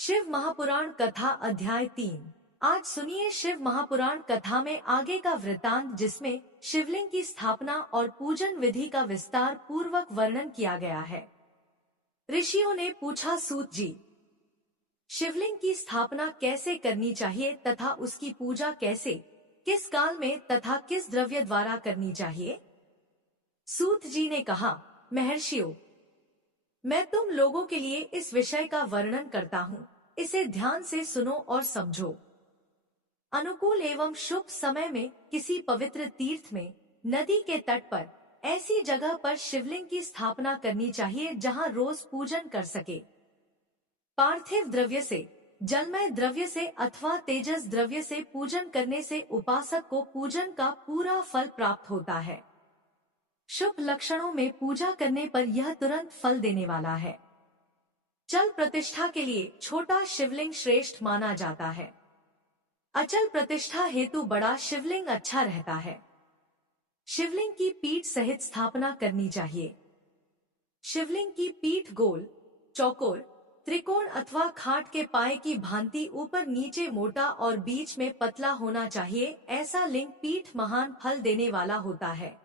शिव महापुराण कथा अध्याय 3। आज सुनिए शिव महापुराण कथा में आगे का वृतांत, जिसमें शिवलिंग की स्थापना और पूजन विधि का विस्तार पूर्वक वर्णन किया गया है। ऋषियों ने पूछा, सूत जी, शिवलिंग की स्थापना कैसे करनी चाहिए तथा उसकी पूजा कैसे, किस काल में तथा किस द्रव्य द्वारा करनी चाहिए? सूत जी ने कहा, महर्षियों, मैं तुम लोगों के लिए इस विषय का वर्णन करता हूँ, इसे ध्यान से सुनो और समझो। अनुकूल एवं शुभ समय में किसी पवित्र तीर्थ में, नदी के तट पर, ऐसी जगह पर शिवलिंग की स्थापना करनी चाहिए जहाँ रोज पूजन कर सके। पार्थिव द्रव्य से, जलमय द्रव्य से अथवा तेजस द्रव्य से पूजन करने से उपासक को पूजन का पूरा फल प्राप्त होता है। शुभ लक्षणों में पूजा करने पर यह तुरंत फल देने वाला है। चल प्रतिष्ठा के लिए छोटा शिवलिंग श्रेष्ठ माना जाता है। अचल प्रतिष्ठा हेतु बड़ा शिवलिंग अच्छा रहता है। शिवलिंग की पीठ सहित स्थापना करनी चाहिए। शिवलिंग की पीठ गोल, चौकोर, त्रिकोण अथवा खाट के पाए की भांति ऊपर नीचे मोटा और बीच में पतला होना चाहिए। ऐसा लिंग पीठ महान फल देने वाला होता है।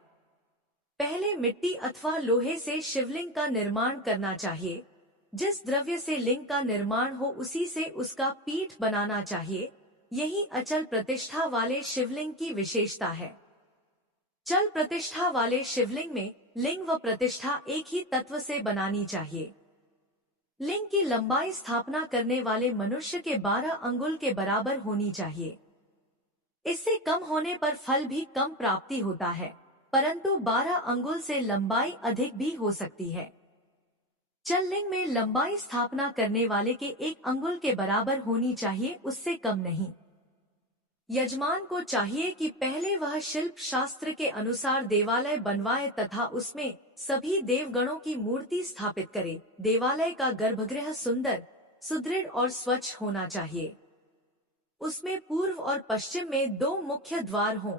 पहले मिट्टी अथवा लोहे से शिवलिंग का निर्माण करना चाहिए। जिस द्रव्य से लिंग का निर्माण हो उसी से उसका पीठ बनाना चाहिए। यही अचल प्रतिष्ठा वाले शिवलिंग की विशेषता है। चल प्रतिष्ठा वाले शिवलिंग में लिंग व प्रतिष्ठा एक ही तत्व से बनानी चाहिए। लिंग की लंबाई स्थापना करने वाले मनुष्य के 12 अंगुल के बराबर होनी चाहिए। इससे कम होने पर फल भी कम प्राप्ति होता है, परंतु 12 अंगुल से लंबाई अधिक भी हो सकती है। चल लिंग में लंबाई स्थापना करने वाले के 1 अंगुल के बराबर होनी चाहिए, उससे कम नहीं। यजमान को चाहिए कि पहले वह शिल्प शास्त्र के अनुसार देवालय बनवाए तथा उसमें सभी देवगणों की मूर्ति स्थापित करे। देवालय का गर्भगृह सुंदर, सुदृढ़ और स्वच्छ होना चाहिए। उसमें पूर्व और पश्चिम में 2 मुख्य द्वार हों।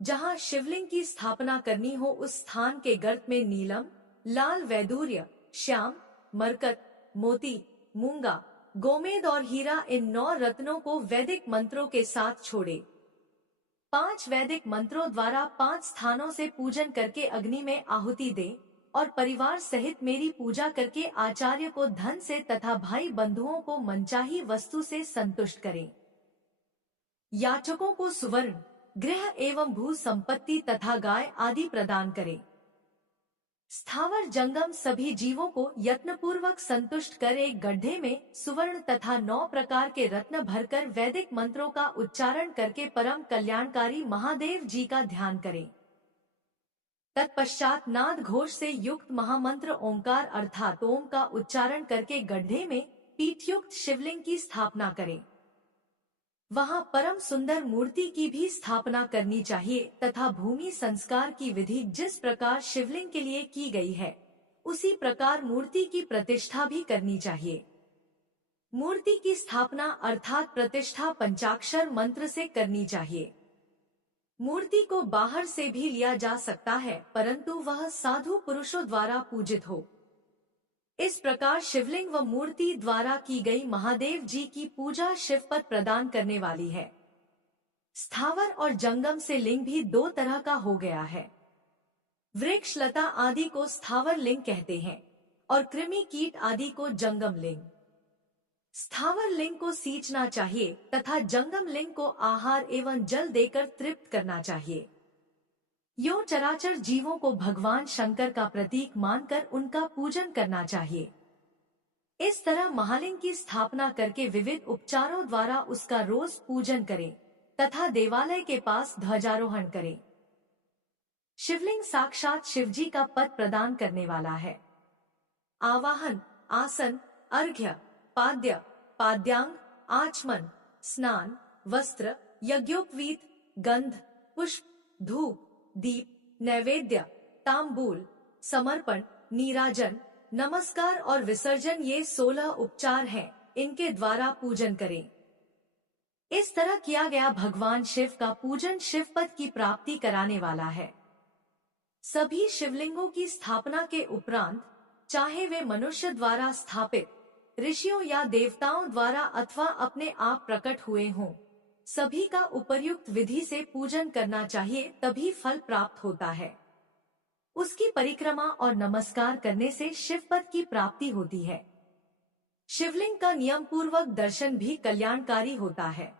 जहाँ शिवलिंग की स्थापना करनी हो उस स्थान के गर्त में नीलम, लाल वैदूर्य, श्याम, मरकत, मोती, मूंगा, गोमेद और हीरा, इन 9 रत्नों को वैदिक मंत्रों के साथ छोड़े। 5 वैदिक मंत्रों द्वारा 5 स्थानों से पूजन करके अग्नि में आहुति दे और परिवार सहित मेरी पूजा करके आचार्य को धन से तथा भाई बंधुओं को मनचाही वस्तु से संतुष्ट करें। याचकों को सुवर्ण, गृह एवं भू संपत्ति तथा गाय आदि प्रदान करे। स्थावर जंगम सभी जीवों को यत्नपूर्वक संतुष्ट कर एक गड्ढे में सुवर्ण तथा 9 प्रकार के रत्न भरकर वैदिक मंत्रों का उच्चारण करके परम कल्याणकारी महादेव जी का ध्यान करें। तत्पश्चात नाद घोष से युक्त महामंत्र ओंकार अर्थात ओम का उच्चारण करके गड्ढे में पीठयुक्त शिवलिंग की स्थापना करें। वहाँ परम सुंदर मूर्ति की भी स्थापना करनी चाहिए तथा भूमि संस्कार की विधि जिस प्रकार शिवलिंग के लिए की गई है उसी प्रकार मूर्ति की प्रतिष्ठा भी करनी चाहिए। मूर्ति की स्थापना अर्थात प्रतिष्ठा पंचाक्षर मंत्र से करनी चाहिए। मूर्ति को बाहर से भी लिया जा सकता है, परंतु वह साधु पुरुषों द्वारा पूजित हो। इस प्रकार शिवलिंग व मूर्ति द्वारा की गई महादेव जी की पूजा शिवपद प्रदान करने वाली है। स्थावर और जंगम से लिंग भी 2 तरह का हो गया है। वृक्ष लता आदि को स्थावर लिंग कहते हैं और कृमि कीट आदि को जंगम लिंग। स्थावर लिंग को सींचना चाहिए तथा जंगम लिंग को आहार एवं जल देकर तृप्त करना चाहिए। यो चराचर जीवों को भगवान शंकर का प्रतीक मानकर उनका पूजन करना चाहिए। इस तरह महालिंग की स्थापना करके विविध उपचारों द्वारा उसका रोज पूजन करें तथा देवालय के पास ध्वजारोहण करें। शिवलिंग साक्षात शिवजी का पद प्रदान करने वाला है। आवाहन, आसन, अर्घ्य, पाद्य, पाद्यांग, आचमन, स्नान, वस्त्र, यज्ञोपवीत, गंध, पुष्प, धूप, दीप, नैवेद्य, तांबूल, समर्पण, नीराजन, नमस्कार और विसर्जन, ये 16 उपचार हैं। इनके द्वारा पूजन करें। इस तरह किया गया भगवान शिव का पूजन शिवपद की प्राप्ति कराने वाला है। सभी शिवलिंगों की स्थापना के उपरांत चाहे वे मनुष्य द्वारा स्थापित, ऋषियों या देवताओं द्वारा अथवा अपने आप प्रकट हुए हों, सभी का उपर्युक्त विधि से पूजन करना चाहिए, तभी फल प्राप्त होता है। उसकी परिक्रमा और नमस्कार करने से शिवपद की प्राप्ति होती है। शिवलिंग का नियम पूर्वक दर्शन भी कल्याणकारी होता है।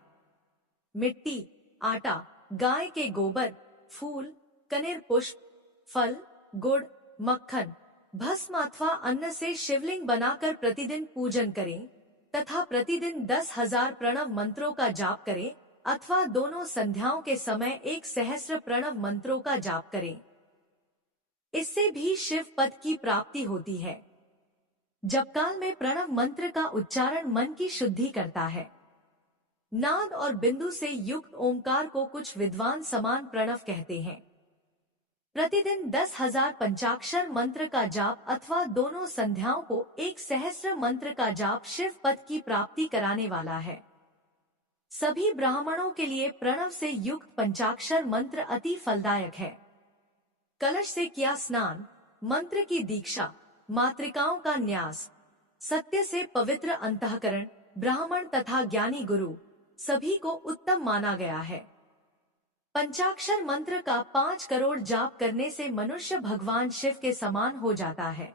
मिट्टी, आटा, गाय के गोबर, फूल, कनेर पुष्प, फल, गुड़, मक्खन, भस्म अथवा अन्न से शिवलिंग बनाकर प्रतिदिन पूजन करें तथा प्रतिदिन 10,000 प्रणव मंत्रों का जाप करें अथवा दोनों संध्याओं के समय 1 सहस्र प्रणव मंत्रों का जाप करें। इससे भी शिव पद की प्राप्ति होती है। जपकाल में प्रणव मंत्र का उच्चारण मन की शुद्धि करता है। नाद और बिंदु से युक्त ओंकार को कुछ विद्वान समान प्रणव कहते हैं। प्रतिदिन 10,000 पंचाक्षर मंत्र का जाप अथवा दोनों संध्याओं को 1 सहस्र मंत्र का जाप शिव पद की प्राप्ति कराने वाला है। सभी ब्राह्मणों के लिए प्रणव से युक्त पंचाक्षर मंत्र अति फलदायक है। कलश से किया स्नान, मंत्र की दीक्षा, मातृकाओं का न्यास, सत्य से पवित्र अंतःकरण, ब्राह्मण तथा ज्ञानी गुरु सभी को उत्तम माना गया है। पंचाक्षर मंत्र का 5 करोड़ जाप करने से मनुष्य भगवान शिव के समान हो जाता है।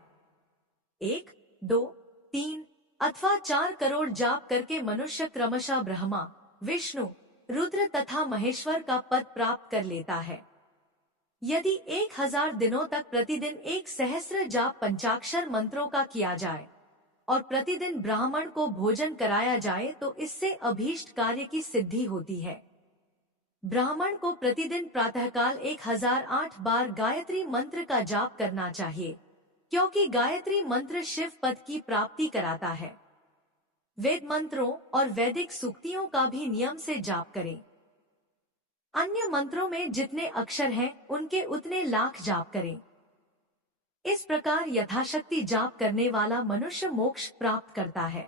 1, 2, 3 अथवा 4 करोड़ जाप करके मनुष्य क्रमशः ब्रह्मा, विष्णु, रुद्र तथा महेश्वर का पद प्राप्त कर लेता है। यदि 1000 दिनों तक प्रतिदिन 1 सहस्र जाप पंचाक्षर मंत्रों का किया जाए और प्रतिदिन ब्राह्मण को भोजन कराया जाए तो इससे अभीष्ट कार्य की सिद्धि होती है। ब्राह्मण को प्रतिदिन प्रातःकाल 1008 बार गायत्री मंत्र का जाप करना चाहिए, क्योंकि गायत्री मंत्र शिव पद की प्राप्ति कराता है। वेद मंत्रों और वैदिक सूक्तियों का भी नियम से जाप करें। अन्य मंत्रों में जितने अक्षर हैं उनके उतने लाख जाप करें। इस प्रकार यथाशक्ति जाप करने वाला मनुष्य मोक्ष प्राप्त करता है।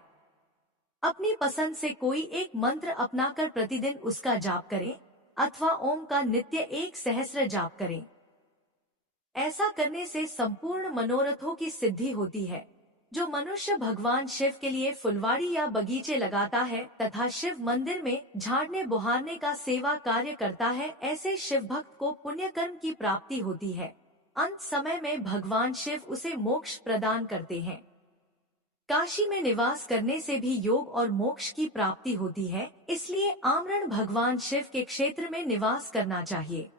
अपनी पसंद से कोई एक मंत्र अपनाकर प्रतिदिन उसका जाप करें अथवा ओम का नित्य 1 सहस्र जाप करें। ऐसा करने से संपूर्ण मनोरथों की सिद्धि होती है। जो मनुष्य भगवान शिव के लिए फुलवाड़ी या बगीचे लगाता है तथा शिव मंदिर में झाड़ने बुहारने का सेवा कार्य करता है, ऐसे शिव भक्त को पुण्य कर्म की प्राप्ति होती है। अंत समय में भगवान शिव उसे मोक्ष प्रदान करते हैं। काशी में निवास करने से भी योग और मोक्ष की प्राप्ति होती है, इसलिए आमरण भगवान शिव के क्षेत्र में निवास करना चाहिए।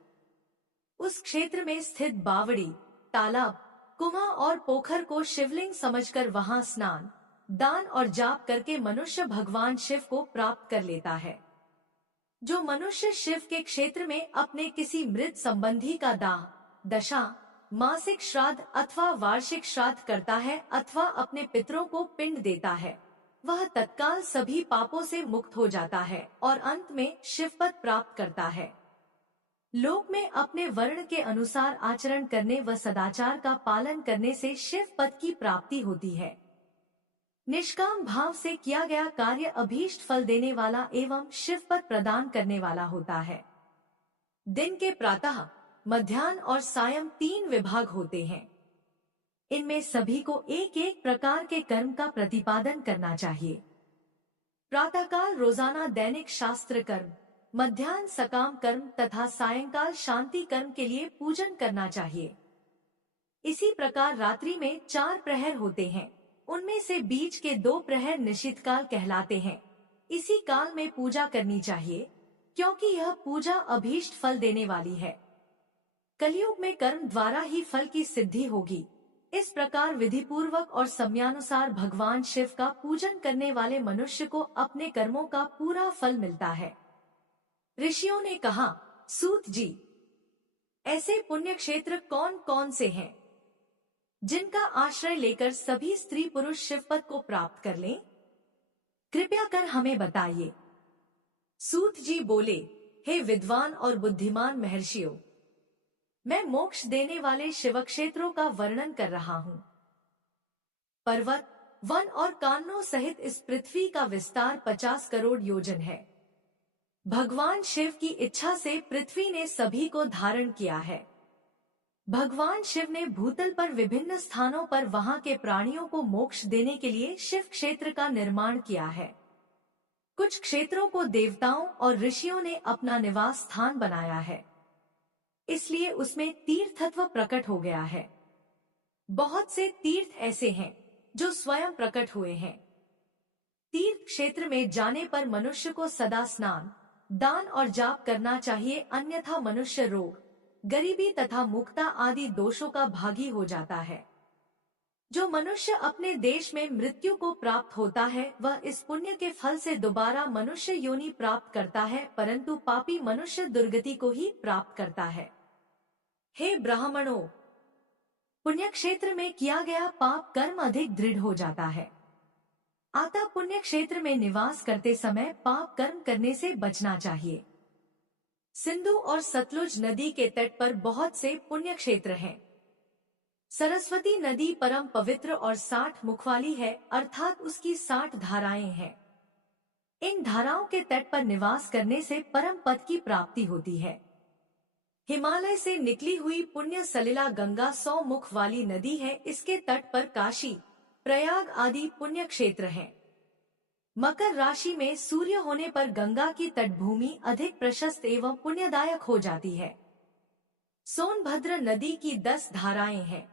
उस क्षेत्र में स्थित बावड़ी, तालाब, कुआं और पोखर को शिवलिंग समझकर वहां स्नान, दान और जाप करके मनुष्य भगवान शिव को प्राप्त कर लेता है। जो मनुष्य शिव के क्षेत्र में अपने किसी मृत संबंधी का दाह, दशा, मासिक श्राद्ध अथवा वार्षिक श्राद्ध करता है अथवा अपने पितरों को पिंड देता है, वह तत्काल सभी पापों से मुक्त हो जाता है और अंत में शिवपद प्राप्त करता है। लोक में अपने वर्ण के अनुसार आचरण करने व सदाचार का पालन करने से शिव पद की प्राप्ति होती है। निष्काम भाव से किया गया कार्य अभीष्ट फल देने वाला एवं शिव पद प्रदान करने वाला होता है। दिन के प्रातः, मध्याह्न और सायं 3 विभाग होते हैं। इनमें सभी को एक एक प्रकार के कर्म का प्रतिपादन करना चाहिए। प्रातःकाल रोजाना दैनिक शास्त्र कर्म, मध्याह्न सकाम कर्म तथा सायंकाल शांति कर्म के लिए पूजन करना चाहिए। इसी प्रकार रात्रि में 4 प्रहर होते हैं, उनमें से बीच के 2 प्रहर निशित काल कहलाते हैं। इसी काल में पूजा करनी चाहिए, क्योंकि यह पूजा अभीष्ट फल देने वाली है। कलयुग में कर्म द्वारा ही फल की सिद्धि होगी। इस प्रकार विधि पूर्वक और समयानुसार भगवान शिव का पूजन करने वाले मनुष्य को अपने कर्मों का पूरा फल मिलता है। ऋषियों ने कहा, सूत जी, ऐसे पुण्य क्षेत्र कौन कौन से हैं, जिनका आश्रय लेकर सभी स्त्री पुरुष शिवपद को प्राप्त कर लें? कृपया कर हमें बताइए। सूत जी बोले, हे विद्वान और बुद्धिमान महर्षियों, मैं मोक्ष देने वाले शिव क्षेत्रों का वर्णन कर रहा हूँ। पर्वत, वन और काननों सहित इस पृथ्वी का विस्तार 50 करोड़ योजन है। भगवान शिव की इच्छा से पृथ्वी ने सभी को धारण किया है। भगवान शिव ने भूतल पर विभिन्न स्थानों पर वहां के प्राणियों को मोक्ष देने के लिए शिव क्षेत्र का निर्माण किया है। कुछ क्षेत्रों को देवताओं और ऋषियों ने अपना निवास स्थान बनाया है, इसलिए उसमें तीर्थत्व प्रकट हो गया है। बहुत से तीर्थ ऐसे हैं जो स्वयं प्रकट हुए हैं। तीर्थ क्षेत्र में जाने पर मनुष्य को सदा स्नान, दान और जाप करना चाहिए, अन्यथा मनुष्य रोग, गरीबी तथा मुक्ता आदि दोषों का भागी हो जाता है। जो मनुष्य अपने देश में मृत्यु को प्राप्त होता है वह इस पुण्य के फल से दोबारा मनुष्य योनि प्राप्त करता है, परंतु पापी मनुष्य दुर्गति को ही प्राप्त करता है। हे ब्राह्मणों, पुण्य क्षेत्र में किया गया पाप कर्म अधिक दृढ़ हो जाता है। अतः पुण्य क्षेत्र में निवास करते समय पाप कर्म करने से बचना चाहिए। सिंधु और सतलुज नदी के तट पर बहुत से पुण्य क्षेत्र हैं। सरस्वती नदी परम पवित्र और 60 मुख वाली है, अर्थात उसकी 60 धाराएं हैं। इन धाराओं के तट पर निवास करने से परम पद की प्राप्ति होती है। हिमालय से निकली हुई पुण्य सलिला गंगा 100 मुख वाली नदी है। इसके तट पर काशी, प्रयाग आदि पुण्य क्षेत्र हैं। मकर राशि में सूर्य होने पर गंगा की तटभूमि अधिक प्रशस्त एवं पुण्यदायक हो जाती है। सोनभद्र नदी की 10 धाराएं हैं।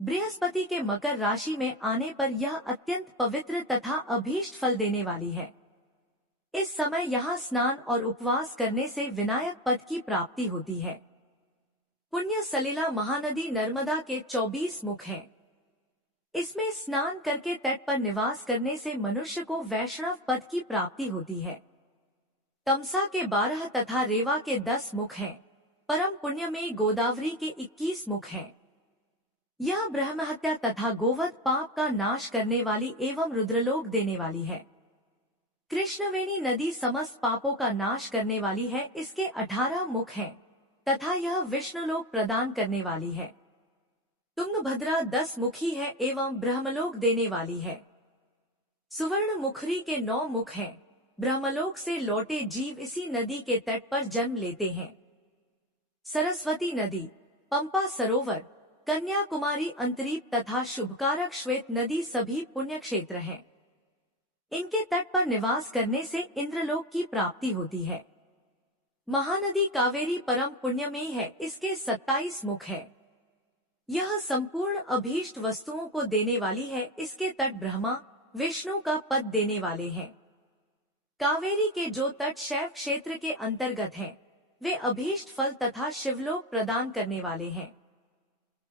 बृहस्पति के मकर राशि में आने पर यह अत्यंत पवित्र तथा अभीष्ट फल देने वाली है। इस समय यहाँ स्नान और उपवास करने से विनायक पद की प्राप्ति होती है। पुण्य सलिला महानदी नर्मदा के 24 मुख हैं। इसमें स्नान करके तट पर निवास करने से मनुष्य को वैष्णव पद की प्राप्ति होती है। तमसा के 12 तथा रेवा के 10 मुख हैं। परम पुण्य में गोदावरी के 21 मुख हैं। यह ब्रह्महत्या तथा गोवध पाप का नाश करने वाली एवं रुद्रलोक देने वाली है। कृष्णवेणी नदी समस्त पापों का नाश करने वाली है। इसके 18 मुख हैं तथा यह विष्णुलोक प्रदान करने वाली है। तुंगभद्रा 10 मुखी है एवं ब्रह्मलोक देने वाली है। सुवर्ण मुखरी के 9 मुख हैं। ब्रह्मलोक से लौटे जीव इसी नदी के तट पर जन्म लेते हैं। सरस्वती नदी, पंपा सरोवर, कन्याकुमारी अंतरीप तथा शुभकारक श्वेत नदी सभी पुण्य क्षेत्र हैं। इनके तट पर निवास करने से इंद्रलोक की प्राप्ति होती है। महानदी कावेरी परम पुण्यमयी है। इसके 27 मुख है। यह संपूर्ण अभीष्ट वस्तुओं को देने वाली है। इसके तट ब्रह्मा विष्णु का पद देने वाले हैं। कावेरी के जो तट शैव क्षेत्र के अंतर्गत हैं, वे अभीष्ट फल तथा शिवलोक प्रदान करने वाले हैं।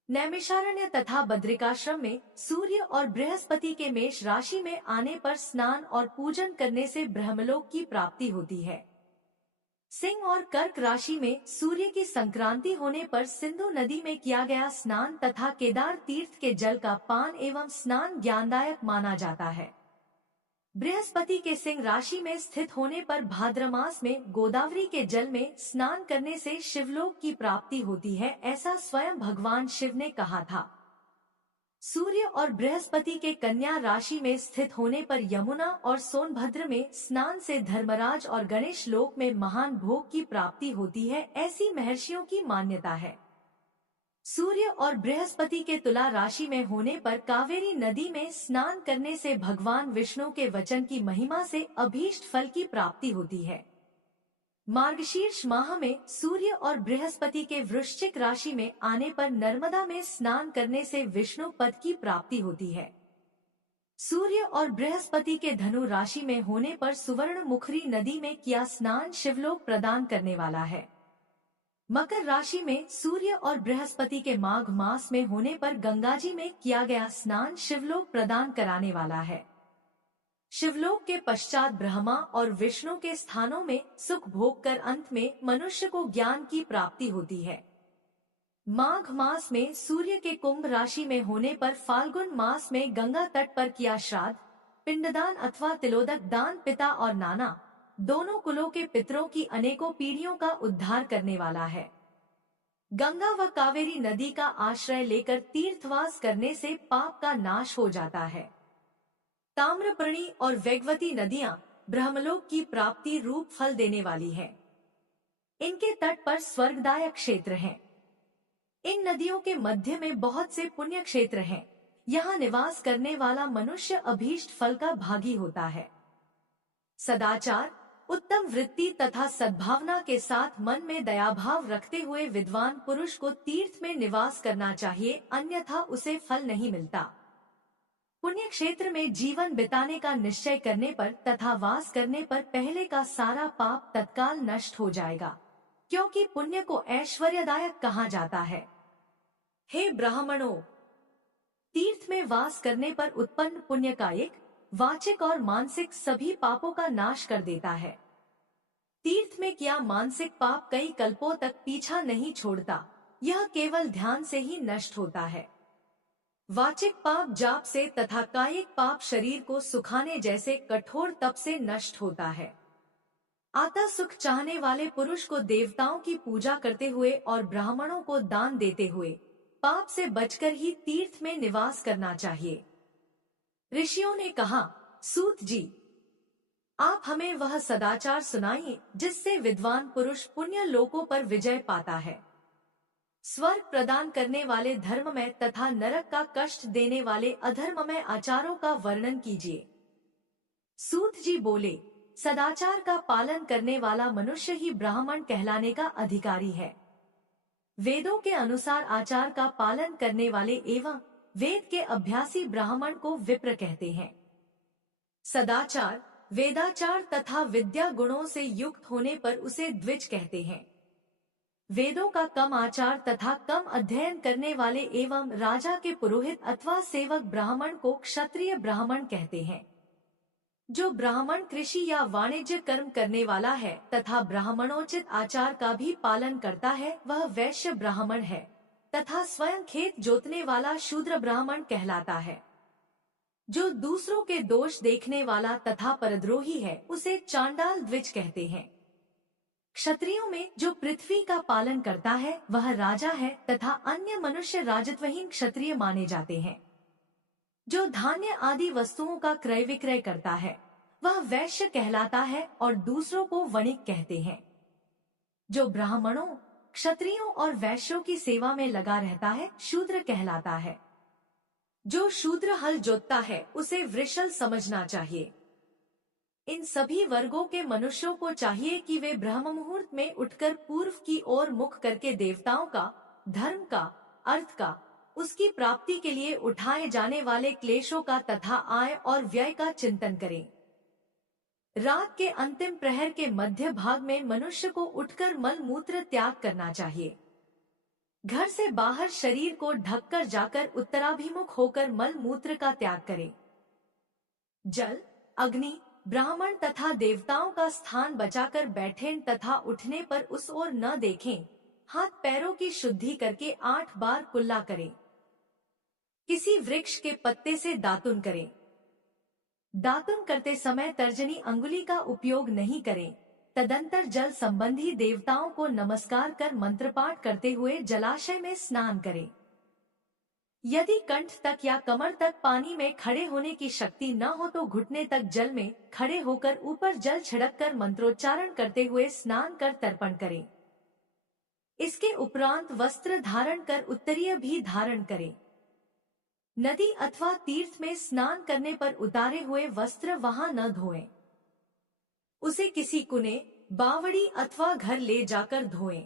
नैमिषारण्य तथा बद्रिकाश्रम में सूर्य और बृहस्पति के मेष राशि में आने पर स्नान और पूजन करने से ब्रह्मलोक की प्राप्ति होती है। सिंह और कर्क राशि में सूर्य की संक्रांति होने पर सिंधु नदी में किया गया स्नान तथा केदार तीर्थ के जल का पान एवं स्नान ज्ञानदायक माना जाता है। बृहस्पति के सिंह राशि में स्थित होने पर भाद्र मास में गोदावरी के जल में स्नान करने से शिवलोक की प्राप्ति होती है, ऐसा स्वयं भगवान शिव ने कहा था। सूर्य और बृहस्पति के कन्या राशि में स्थित होने पर यमुना और सोनभद्र में स्नान से धर्मराज और गणेश लोक में महान भोग की प्राप्ति होती है, ऐसी महर्षियों की मान्यता है। सूर्य और बृहस्पति के तुला राशि में होने पर कावेरी नदी में स्नान करने से भगवान विष्णु के वचन की महिमा से अभीष्ट फल की प्राप्ति होती है। मार्गशीर्ष माह में सूर्य और बृहस्पति के वृश्चिक राशि में आने पर नर्मदा में स्नान करने से विष्णु पद की प्राप्ति होती है। सूर्य और बृहस्पति के धनु राशि में होने पर सुवर्ण मुखरी नदी में किया स्नान शिवलोक प्रदान करने वाला है। मकर राशि में सूर्य और बृहस्पति के माघ मास में होने पर गंगाजी में किया गया स्नान शिवलोक प्रदान कराने वाला है। शिवलोक के पश्चात ब्रह्मा और विष्णु के स्थानों में सुख भोग कर अंत में मनुष्य को ज्ञान की प्राप्ति होती है। माघ मास में सूर्य के कुंभ राशि में होने पर फाल्गुन मास में गंगा तट पर किया श्राद्ध, पिंडदान अथवा तिलोदक दान पिता और नाना दोनों कुलों के पितरों की अनेकों पीढ़ियों का उद्धार करने वाला है। गंगा व कावेरी नदी का आश्रय लेकर तीर्थवास करने से पाप का नाश हो जाता है। ताम्रपर्णी और वेगवती नदियां ब्रह्मलोक की प्राप्ति रूप फल देने वाली हैं। इनके तट पर स्वर्गदायक क्षेत्र हैं। इन नदियों के मध्य में बहुत से पुण्य क्षेत्र हैं। यहाँ निवास करने वाला मनुष्य अभीष्ट फल का भागी होता है। सदाचार, उत्तम वृत्ति तथा सद्भावना के साथ मन में दयाभाव रखते हुए विद्वान पुरुष को तीर्थ में निवास करना चाहिए, अन्यथा उसे फल नहीं मिलता। पुण्य क्षेत्र में जीवन बिताने का निश्चय करने पर तथा वास करने पर पहले का सारा पाप तत्काल नष्ट हो जाएगा, क्योंकि पुण्य को ऐश्वर्यदायक कहा जाता है। हे ब्राह्मणों, तीर्थ में वास करने पर उत्पन्न पुण्य कायिक, वाचिक और मानसिक सभी पापों का नाश कर देता है। तीर्थ में किया मानसिक पाप कई कल्पों तक पीछा नहीं छोड़ता, यह केवल ध्यान से ही नष्ट होता है। वाचिक पाप जाप से तथा कायिक पाप शरीर को सुखाने जैसे कठोर तप से नष्ट होता है। आता सुख चाहने वाले पुरुष को देवताओं की पूजा करते हुए और ब्राह्मणों को दान देते हुए पाप से बचकर ही तीर्थ में निवास करना चाहिए। ऋषियों ने कहा, सूत जी, आप हमें वह सदाचार सुनाइए जिससे विद्वान पुरुष पुण्य लोकों पर विजय पाता है। स्वर्ग प्रदान करने वाले धर्ममय तथा नरक का कष्ट देने वाले अधर्ममय आचारों का वर्णन कीजिए। सूत जी बोले, सदाचार का पालन करने वाला मनुष्य ही ब्राह्मण कहलाने का अधिकारी है। वेदों के अनुसार आचार का पालन करने वाले एवं वेद के अभ्यासी ब्राह्मण को विप्र कहते हैं। सदाचार, वेदाचार तथा विद्या गुणों से युक्त होने पर उसे द्विज कहते हैं। वेदों का कम आचार तथा कम अध्ययन करने वाले एवं राजा के पुरोहित अथवा सेवक ब्राह्मण को क्षत्रिय ब्राह्मण कहते हैं। जो ब्राह्मण कृषि या वाणिज्य कर्म करने वाला है तथा ब्राह्मणोचित आचार का भी पालन करता है, वह वैश्य ब्राह्मण है तथा स्वयं खेत जोतने वाला शूद्र ब्राह्मण कहलाता है। जो दूसरों के दोष देखने वाला तथा परद्रोही है, उसे चांडाल द्विज कहते हैं। क्षत्रियों में जो पृथ्वी का पालन करता है वह राजा है तथा अन्य मनुष्य राजत्वहीन क्षत्रिय माने जाते हैं। जो धान्य आदि वस्तुओं का क्रय विक्रय करता है वह वैश्य कहलाता है और दूसरों को वणिक कहते हैं। जो ब्राह्मणों, क्षत्रियों और वैश्यों की सेवा में लगा रहता है शूद्र कहलाता है। जो शूद्र हल जोतता है उसे वृषल समझना चाहिए। इन सभी वर्गों के मनुष्यों को चाहिए कि वे ब्रह्म मुहूर्त में उठकर पूर्व की ओर मुख करके देवताओं का, धर्म का, अर्थ का, उसकी प्राप्ति के लिए उठाए जाने वाले क्लेशों का तथा आय और व्यय का चिंतन करें। रात के अंतिम प्रहर के मध्य भाग में मनुष्य को उठकर मल मूत्र त्याग करना चाहिए। घर से बाहर शरीर को ढककर जाकर उत्तराभिमुख होकर मल मूत्र का त्याग करें। जल, अग्नि, ब्राह्मण तथा देवताओं का स्थान बचाकर बैठें तथा उठने पर उस ओर न देखें। हाथ पैरों की शुद्धि करके 8 बार कुल्ला करें। किसी वृक्ष के पत्ते से दातुन करें। दातुन करते समय तर्जनी अंगुली का उपयोग नहीं करें। तदंतर जल संबंधी देवताओं को नमस्कार कर मंत्रपाठ करते हुए जलाशय में स्नान करें। यदि कंठ तक या कमर तक पानी में खड़े होने की शक्ति न हो तो घुटने तक जल में खड़े होकर ऊपर जल छिड़ककर मंत्रोच्चारण करते हुए स्नान कर तर्पण करें। इसके उपरांत वस्त्र धारण कर उत्तरीय भी धारण करें। नदी अथवा तीर्थ में स्नान करने पर उतारे हुए वस्त्र वहां न धोएं। उसे किसी कुने, बावड़ी अथवा घर ले जाकर धोएं।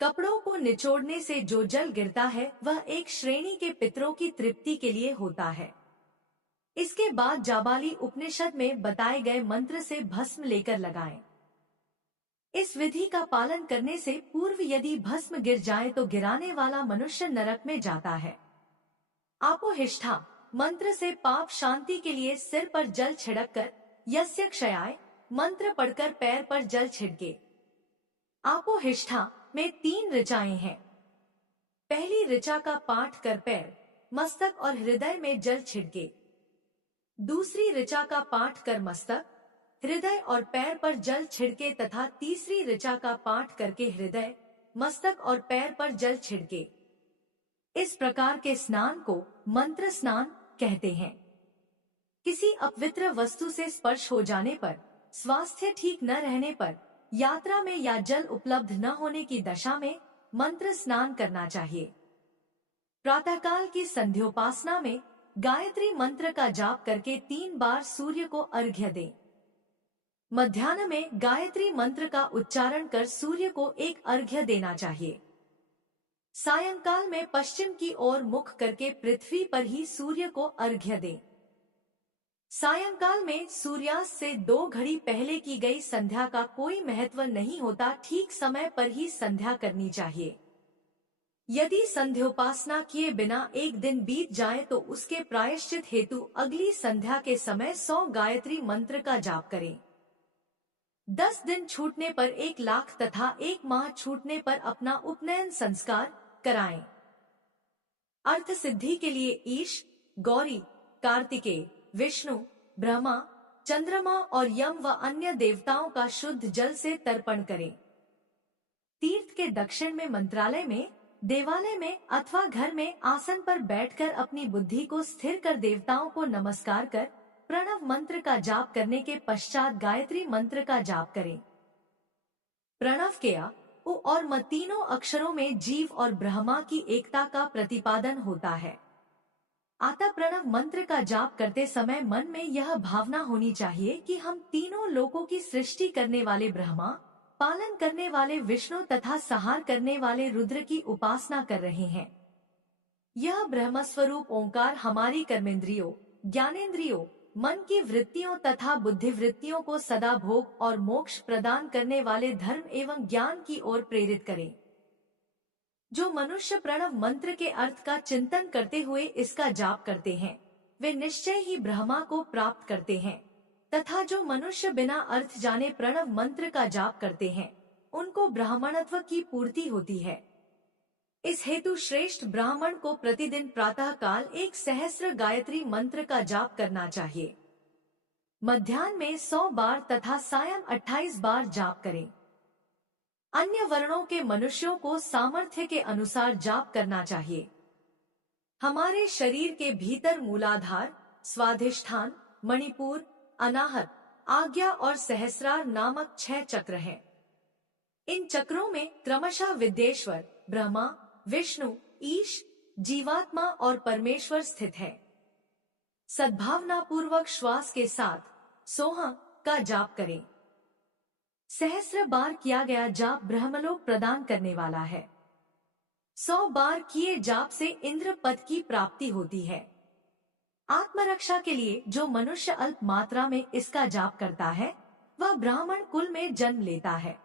कपड़ों को निचोड़ने से जो जल गिरता है वह एक श्रेणी के पितरों की तृप्ति के लिए होता है। इसके बाद जाबाली उपनिषद में बताए गए मंत्र से भस्म लेकर लगाएं। इस विधि का पालन करने से पूर्व यदि भस्म गिर जाए तो गिराने वाला मनुष्य नरक में जाता है। आपोहिष्ठा मंत्र से पाप शांति के लिए सिर पर जल छिड़ककर यस्य क्षयाय मंत्र पढ़कर पैर पर जल छिड़के। आपोहिष्ठा में 3 ऋचाएं हैं। पहली ऋचा का पाठ कर पैर, मस्तक और हृदय में जल छिड़के। दूसरी ऋचा का पाठ कर मस्तक, हृदय और पैर पर जल छिड़के तथा तीसरी ऋचा का पाठ करके हृदय, मस्तक और पैर पर जल छिड़के। इस प्रकार के स्नान को मंत्र स्नान कहते हैं। किसी अपवित्र वस्तु से स्पर्श हो जाने पर, स्वास्थ्य ठीक न रहने पर, यात्रा में या जल उपलब्ध न होने की दशा में, मंत्र स्नान करना चाहिए। प्रातःकाल की संध्योपासना में गायत्री मंत्र का जाप करके 3 बार सूर्य को अर्घ्य दें। मध्याह्न में गायत्री मंत्र का उच्चारण कर सूर्य को एक अर्घ्य देना चाहिए। सायंकाल में पश्चिम की ओर मुख करके पृथ्वी पर ही सूर्य को अर्घ्य दें। सायंकाल में सूर्यास्त से 2 घड़ी पहले की गई संध्या का कोई महत्व नहीं होता, ठीक समय पर ही संध्या करनी चाहिए। यदि संध्योपासना किए बिना एक दिन बीत जाए तो उसके प्रायश्चित हेतु अगली संध्या के समय 100 गायत्री मंत्र का जाप करें। 10 दिन छूटने पर 1 लाख तथा 1 माह छूटने पर अपना उपनयन संस्कार कराएं। अर्थ सिद्धि के लिए ईश, गौरी, कार्तिकेय, विष्णु, ब्रह्मा, चंद्रमा और यम व अन्य देवताओं का शुद्ध जल से तर्पण करें। तीर्थ के दक्षिण में मंत्रालय में, देवालय में अथवा घर में आसन पर बैठकर अपनी बुद्धि को स्थिर कर देवताओं को नमस्कार कर प्रणव मंत्र का जाप करने के पश्चात गायत्री मंत्र का जाप करें। प्रणव के अ, उ और म तीनों अक्षरों में जीव और ब्रह्मा की एकता का प्रतिपादन होता है। अतः प्रणव मंत्र का जाप करते समय मन में यह भावना होनी चाहिए कि हम तीनों लोकों की सृष्टि करने वाले ब्रह्मा, पालन करने वाले विष्णु तथा संहार करने वाले रुद्र की उपासना कर रहे हैं। यह ब्रह्म स्वरूप ओंकार हमारी कर्मेंद्रियों, ज्ञानेंद्रियों, मन की वृत्तियों तथा बुद्धि वृत्तियों को सदा भोग और मोक्ष प्रदान करने वाले धर्म एवं ज्ञान की ओर प्रेरित करे। जो मनुष्य प्रणव मंत्र के अर्थ का चिंतन करते हुए इसका जाप करते हैं, वे निश्चय ही ब्रह्मा को प्राप्त करते हैं, तथा जो मनुष्य बिना अर्थ जाने प्रणव मंत्र का जाप करते हैं, उनको ब्राह्मणत्व की पूर्ति होती है। इस हेतु श्रेष्ठ ब्राह्मण को प्रतिदिन प्रातः काल 1 सहस्र गायत्री मंत्र का जाप करना चाहिए। मध्याह्न में 100 बार तथा सायं 28 बार जाप करें। अन्य वर्णों के मनुष्यों को सामर्थ्य के अनुसार जाप करना चाहिए। हमारे शरीर के भीतर मूलाधार, स्वाधिष्ठान, मणिपुर, अनाहत, आज्ञा और सहस्रार नामक 6 चक्र हैं। इन चक्रों में क्रमशः विद्येश्वर, ब्रह्मा, विष्णु, ईश, जीवात्मा और परमेश्वर स्थित है। सद्भावना पूर्वक श्वास के साथ सोह का जाप करें। सहस्र बार किया गया जाप ब्रह्मलोक प्रदान करने वाला है। 100 बार किए जाप से इंद्र पद की प्राप्ति होती है। आत्मरक्षा के लिए जो मनुष्य अल्प मात्रा में इसका जाप करता है, वह ब्राह्मण कुल में जन्म लेता है।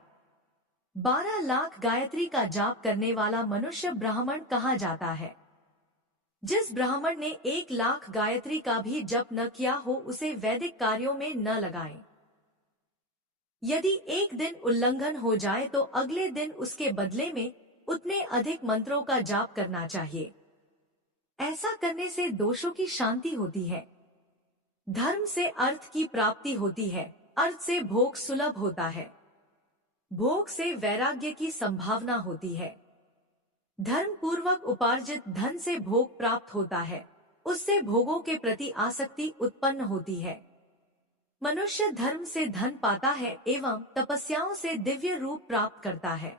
12 लाख गायत्री का जाप करने वाला मनुष्य ब्राह्मण कहा जाता है। जिस ब्राह्मण ने 1 लाख गायत्री का भी जप न किया हो, उसे वैदिक कार्यों में न लगाएं। यदि एक दिन उल्लंघन हो जाए तो अगले दिन उसके बदले में उतने अधिक मंत्रों का जाप करना चाहिए। ऐसा करने से दोषों की शांति होती है। धर्म से अर्थ की प्राप्ति होती है, अर्थ से भोग सुलभ होता है, भोग से वैराग्य की संभावना होती है। धर्म पूर्वक उपार्जित धन से भोग प्राप्त होता है, उससे भोगों के प्रति आसक्ति उत्पन्न होती है। मनुष्य धर्म से धन पाता है एवं तपस्याओं से दिव्य रूप प्राप्त करता है।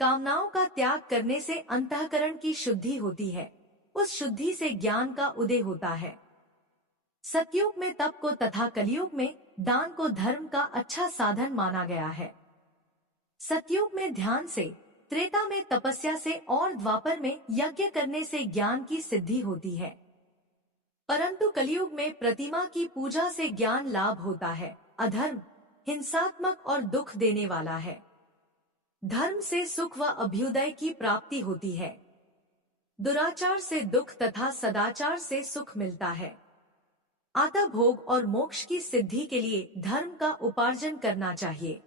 कामनाओं का त्याग करने से अंतःकरण की शुद्धि होती है, उस शुद्धि से ज्ञान का उदय होता है। सतयुग में तप को तथा कलयुग में दान को धर्म का अच्छा साधन माना गया है। सतयुग में ध्यान से, त्रेता में तपस्या से और द्वापर में यज्ञ करने से ज्ञान की सिद्धि होती है। परंतु कलयुग में प्रतिमा की पूजा से ज्ञान लाभ होता है। अधर्म हिंसात्मक और दुख देने वाला है। धर्म से सुख व अभ्युदय की प्राप्ति होती है। दुराचार से दुख तथा सदाचार से सुख मिलता है। अतः भोग और मोक्ष की सिद्धि के लिए धर्म का उपार्जन करना चाहिए।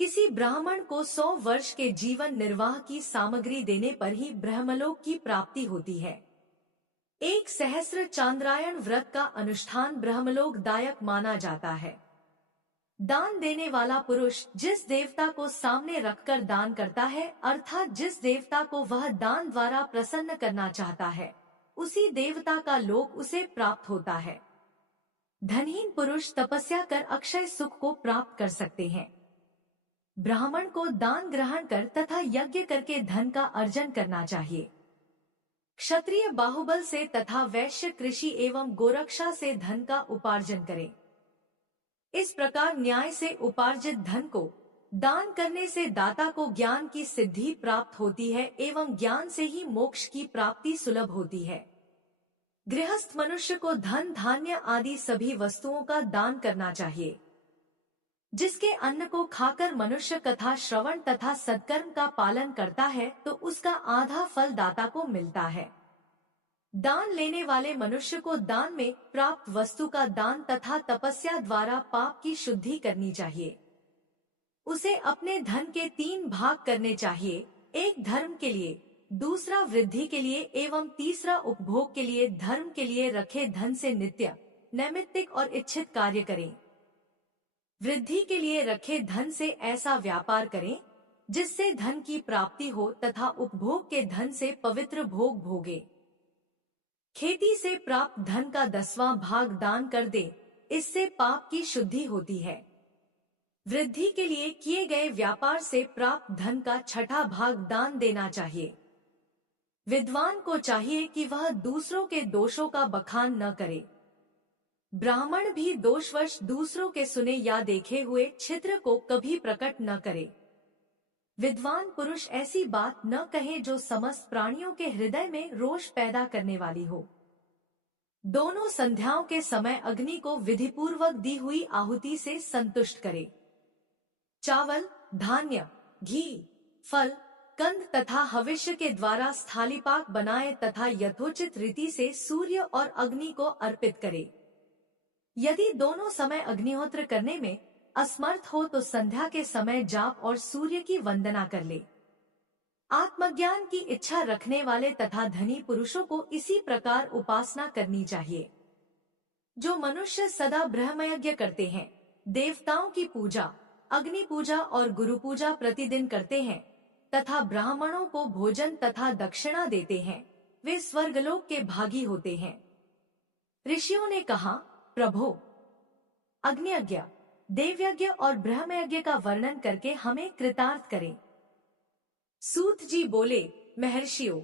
किसी ब्राह्मण को 100 वर्ष के जीवन निर्वाह की सामग्री देने पर ही ब्रह्मलोक की प्राप्ति होती है। 1 सहस्र चांद्रायण व्रत का अनुष्ठान ब्रह्मलोक दायक माना जाता है। दान देने वाला पुरुष जिस देवता को सामने रखकर दान करता है, अर्थात जिस देवता को वह दान द्वारा प्रसन्न करना चाहता है, उसी देवता का लोक उसे प्राप्त होता है। धनहीन पुरुष तपस्या कर अक्षय सुख को प्राप्त कर सकते हैं। ब्राह्मण को दान ग्रहण कर तथा यज्ञ करके धन का अर्जन करना चाहिए। क्षत्रिय बाहुबल से तथा वैश्य कृषि एवं गोरक्षा से धन का उपार्जन करें। इस प्रकार न्याय से उपार्जित धन को दान करने से दाता को ज्ञान की सिद्धि प्राप्त होती है एवं ज्ञान से ही मोक्ष की प्राप्ति सुलभ होती है। गृहस्थ मनुष्य को धन धान्य आदि सभी वस्तुओं का दान करना चाहिए। जिसके अन्न को खाकर मनुष्य कथा श्रवण तथा सत्कर्म का पालन करता है तो उसका आधा फल दाता को मिलता है। दान लेने वाले मनुष्य को दान में प्राप्त वस्तु का दान तथा तपस्या द्वारा पाप की शुद्धि करनी चाहिए। उसे अपने धन के 3 भाग करने चाहिए, एक धर्म के लिए, दूसरा वृद्धि के लिए एवं तीसरा उपभोग के लिए। धर्म के लिए रखे धन से नित्य, नैमित्तिक और इच्छित कार्य करें। वृद्धि के लिए रखे धन से ऐसा व्यापार करें जिससे धन की प्राप्ति हो तथा उपभोग के धन से पवित्र भोग भोगे। खेती से प्राप्त धन का 10वां भाग दान कर दे, इससे पाप की शुद्धि होती है। वृद्धि के लिए किए गए व्यापार से प्राप्त धन का 6ठा भाग दान देना चाहिए। विद्वान को चाहिए कि वह दूसरों के दोषों का बखान न करे। ब्राह्मण भी दोषवश दूसरों के सुने या देखे हुए छिद्र को कभी प्रकट न करे। विद्वान पुरुष ऐसी बात न कहे जो समस्त प्राणियों के हृदय में रोष पैदा करने वाली हो। दोनों संध्याओं के समय अग्नि को विधिपूर्वक दी हुई आहुति से संतुष्ट करे। चावल, धान्य, घी, फल, कंद तथा हविष्य के द्वारा स्थालीपाक बनाए तथा यथोचित रीति से सूर्य और अग्नि को अर्पित करे। यदि दोनों समय अग्निहोत्र करने में असमर्थ हो तो संध्या के समय जाप और सूर्य की वंदना कर ले। आत्मज्ञान की इच्छा रखने वाले तथा धनी पुरुषों को इसी प्रकार उपासना करनी चाहिए। जो मनुष्य सदा ब्रह्मयज्ञ करते हैं, देवताओं की पूजा, अग्नि पूजा और गुरु पूजा प्रतिदिन करते हैं तथा ब्राह्मणों को भोजन तथा दक्षिणा देते हैं, वे स्वर्गलोक के भागी होते हैं। ऋषियों ने कहा, प्रभो, अग्नियज्ञ, देवयज्ञ और ब्रह्मयज्ञ का वर्णन करके हमें कृतार्थ करें। सूत जी बोले, महर्षियों,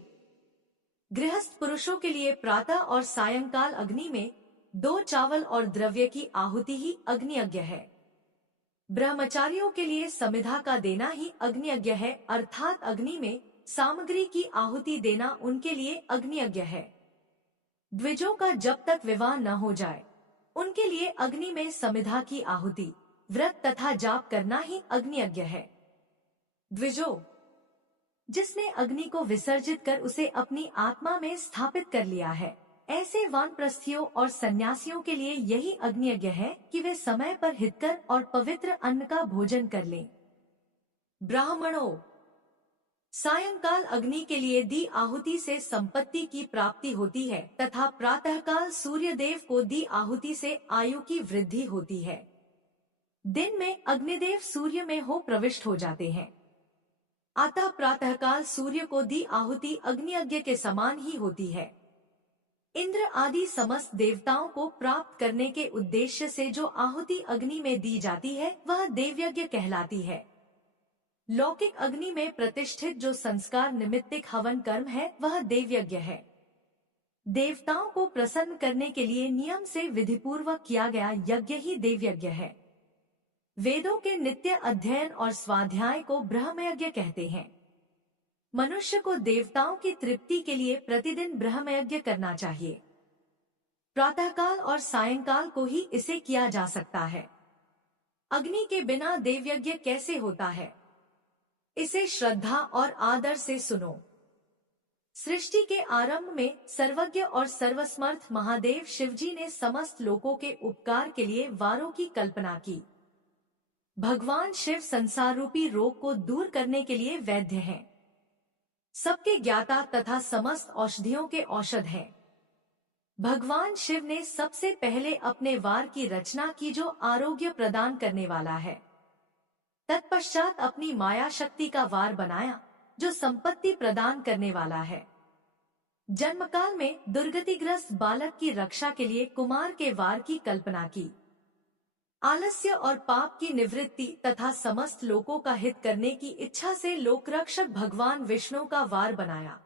गृहस्थ पुरुषों के लिए प्रातः और सायंकाल अग्नि में 2 चावल और द्रव्य की आहुति ही अग्नियज्ञ है। ब्रह्मचारियों के लिए समिधा का देना ही अग्नियज्ञ है, अर्थात अग्नि में सामग्री की आहुति देना उनके लिए अग्नियज्ञ है। द्विजों का जब तक विवाह न हो जाए उनके लिए अग्नि में समिधा की आहुति, व्रत तथा जाप करना ही अग्नियज्ञ है। द्विजो, जिसने अग्नि को विसर्जित कर उसे अपनी आत्मा में स्थापित कर लिया है, ऐसे वानप्रस्थियों और सन्यासियों के लिए यही अग्नियज्ञ है कि वे समय पर हितकर और पवित्र अन्न का भोजन कर लें। ब्राह्मणों, सायंकाल अग्नि के लिए दी आहुति से संपत्ति की प्राप्ति होती है तथा प्रातःकाल सूर्य देव को दी आहुति से आयु की वृद्धि होती है। दिन में अग्निदेव सूर्य में हो प्रविष्ट हो जाते हैं, अतः प्रातःकाल सूर्य को दी आहुति अग्नियज्ञ के समान ही होती है। इंद्र आदि समस्त देवताओं को प्राप्त करने के उद्देश्य से जो आहुति अग्नि में दी जाती है वह देवयज्ञ कहलाती है। लौकिक अग्नि में प्रतिष्ठित जो संस्कार निमित्तिक हवन कर्म है वह देवयज्ञ है। देवताओं को प्रसन्न करने के लिए नियम से विधिपूर्वक किया गया यज्ञ ही देवयज्ञ है। वेदों के नित्य अध्ययन और स्वाध्याय को ब्रह्मयज्ञ कहते हैं। मनुष्य को देवताओं की तृप्ति के लिए प्रतिदिन ब्रह्मयज्ञ करना चाहिए। प्रातःकाल और सायंकाल को ही इसे किया जा सकता है। अग्नि के बिना देवयज्ञ कैसे होता है? इसे श्रद्धा और आदर से सुनो। सृष्टि के आरंभ में सर्वज्ञ और सर्वसमर्थ महादेव शिवजी ने समस्त लोकों के उपकार के लिए वारों की कल्पना की। भगवान शिव संसार रूपी रोग को दूर करने के लिए वैद्य हैं, सबके ज्ञाता तथा समस्त औषधियों के औषध हैं। भगवान शिव ने सबसे पहले अपने वार की रचना की जो आरोग्य प्रदान करने वाला है। तत्पश्चात अपनी माया शक्ति का वार बनाया जो संपत्ति प्रदान करने वाला है। जन्मकाल में दुर्गतिग्रस्त बालक की रक्षा के लिए कुमार के वार की कल्पना की। आलस्य और पाप की निवृत्ति तथा समस्त लोगों का हित करने की इच्छा से लोकरक्षक भगवान विष्णु का वार बनाया।